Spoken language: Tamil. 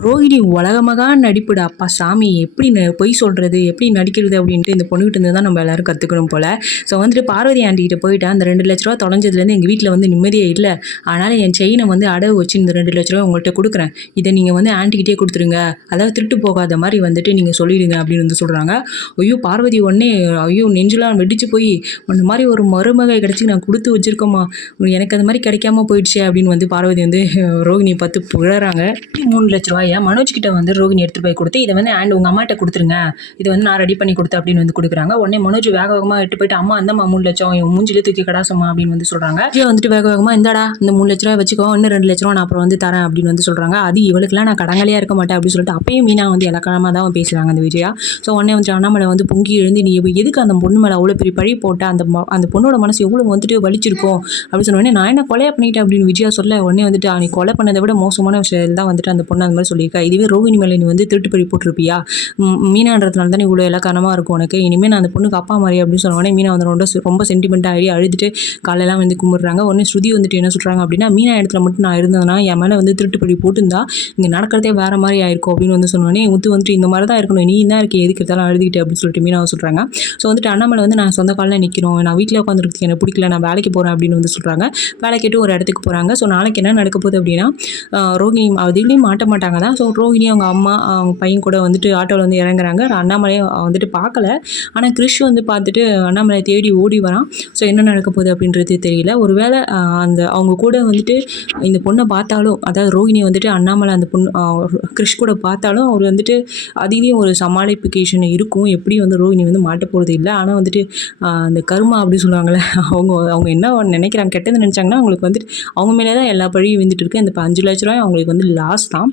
ரோஹிணி உலகமகா நடிப்புடா! அப்பா சாமி! எப்படி பொய் சொல்றது? எப்படி நடிக்கிறது? அப்படின்ட்டு இந்த பொண்ணுகிட்ட இருந்து தான் நம்ம எல்லாரும் கத்துக்கணும் போல. ஸோ வந்துட்டு பார்வதி ஆண்டிகிட்ட போயிட்டு அந்த ரூ. 2,00,000 தொலைஞ்சதுலேருந்து எங்க வீட்ல வந்து நிம்மதியே இல்ல. அதனால என் செயின வந்து அடகு வச்சு இந்த ரூ. 2,00,000 உங்கள்ட்ட குடுக்குறேன். இத நீங்க வந்து ஆன்ட்டிகிட்டயே குடுத்துருங்க. அதாவது திருட்டு போகாத மாரி வந்துட்டு நீங்க சொல்லிடுங்க அப்படின்னு வந்து சொல்றாங்க. ஐயோ! பார்வதி உடனே ஐயோ! நெஞ்செல்லாம் வெடிச்சு போய், "உன்ன மாரி ஒரு மருமக கிடைச்சு நான் குடுத்து வச்சிருக்கேம்மா. எனக்கு அது மாரி கிடைக்காம போயிடுச்சே" அப்படின்னு வந்து பார்வதி வந்து ரோகிணிய பார்த்து புகழறாங்க. ரூ. 3,00,000 மனோஜ் கிட்ட வந்து ரோகிணி எடுத்துட்டு போய் குடுத்து, "இத வந்து உங்க அம்மாட்ட குடுத்துருங்க. இத வந்து நான் ரெடி பண்ணி குடுத்தேன்" அப்படின்னு வந்து குடுக்குறாங்க. உடனே மனோஜ் வேக வேகமா எடுத்துட்டு போயிட்டு, "அம்மா இந்தாம்மா 3,00,000 என் மூஞ்சிலே தூக்கி கடாசம்மா" அப்படின்னு வந்து சொல்றாங்க. விஜயா வந்துட்டு வேக வேகமா, "இந்தாடா இந்த ரூ. 3,00,000 வச்சுக்கோ. இன்னும் ரூ. 2,00,000 நான் அப்புறம் வந்து தரேன்" அப்படின்னு வந்து சொல்றாங்க. அது இவளுக்கெல்லாம் நான் கடங்காலியா இருக்க மாட்டேன் அப்படின்னு சொல்லிட்டு அப்பயும் மீனா வந்து இலக்காரமா தான் பேசுறாங்க அந்த விஜயா. ஸோ உடனே வந்து அண்ணாமலை வந்து பொங்கி எழுந்து, "நீ எதுக்கு அந்த பொண்ணு மேல அவ்வளோ பெரிய பழி போட்ட? அந்த பொண்ணோட மனசு எவ்வளோ வந்துட்டு வலிச்சிருக்கும்" அப்படின்னு சொன்ன உடனே, "நான் என்ன கொலையா பண்ணிட்டேன்" அப்படின்னு விஜயா சொல்ல, உடனே வந்துட்டு, "நீ கொலை பண்ணதை விட மோசமான விஷயம் தான் வந்துட்டு அந்த பொண்ணு அந்த மாதிரி சொல்லியிருக்கா. இதுவே ரோகிணி மேல நீ வந்து திருட்டு பழி போட்டிருப்பியா? மீனான்றதுனால தான் இவ்வளோ இலக்காரமா இருக்கும் உனக்கு. இனிமே நான் அந்த பொண்ணுக்கு அப்பா மாதிரி" அப்படின்னு சொன்ன உடனே மீனா வந்து ரொம்ப சென்டிமெண்ட்டாக ஆகி அழுதுட்டு காலையெல்லாம் வந்து கும்பிடுறாங்க. உடனே ஸ்ருதி வந்துட்டு என்ன சொல்றாங்க அப்படின்னா, "மீனா இடத்துல மட்டும் நான் இருந்ததுன்னா என் மேலே வந்து திருட்டு பழி போட்டிருந்தா இங்கே நடக்கிறதே வேற மாதிரி ஆயிருக்கும்" அப்படின்னு வந்து சொன்னோடனே முத்து வந்துட்டு, "இந்த மாதிரி தான் இருக்கணும். நீ தான் இருக்க எதுக்கு எடுத்தாலும் அழுதுகிட்டு" அப்படின்னு சொல்லிட்டு மீனாவை சொல்றாங்க. ஸோ வந்துட்டு அண்ணாமலை வந்து, "நான் சொந்த காலில் நிற்கிறோம். நான் வீட்டில் உட்காந்துருக்கு எனக்கு பிடிக்கல. நான் வேலைக்கு போகிறேன்" அப்படின்னு வந்து சொல்றாங்க. வேலை கேட்டு ஒரு இடத்துக்கு போகிறாங்க. ஸோ நாளைக்கு என்ன நடக்க போகுது அப்படின்னா, ரோகிணி அதுலேயும் மாட்ட மாட்டாங்க தான். ஸோ ரோகிணி அவங்க அம்மா அவங்க பையன் கூட வந்துட்டு ஆட்டோவில் வந்து இறங்குறாங்க. அண்ணாமலையை வந்துட்டு பார்க்கல. ஆனால் கிறிஷ் வந்து பார்த்துட்டு அண்ணாமலையை தேடி ஓடி வரான். ஸோ என்ன நடக்க போகுது அப்படின்றது தெரியல. ஒருவேளை அந்த அவங்க கூட வந்துட்டு இந்த பொண்ணை பார்த்தாலும், அதாவது ரோகிணி வந்துட்டு அண்ணாமலை அந்த பொண்ணு கிறிஷ் கூட பார்த்தாலும் அவர் வந்துட்டு அதுலேயும் ஒரு சமாளிஃபிகேஷன் இருக்கும். எப்படியும் வந்து ரோகிணி வந்து மாட்ட போகிறது இல்லை. ஆனால் வந்துட்டு அந்த கர்மா அப்படி சொல்லுவாங்கள்ல, அவங்க அவங்க என்ன நினைக்கிறாங்க, கெட்டது நினச்சாங்கன்னா அவங்களுக்கு வந்துட்டு அவங்க மேலே தான் எல்லா பழியும் விழுந்துட்டு இருக்கு. இந்த ரூ. 5,00,000 அவங்களுக்கு வந்து லாஸ் தான்.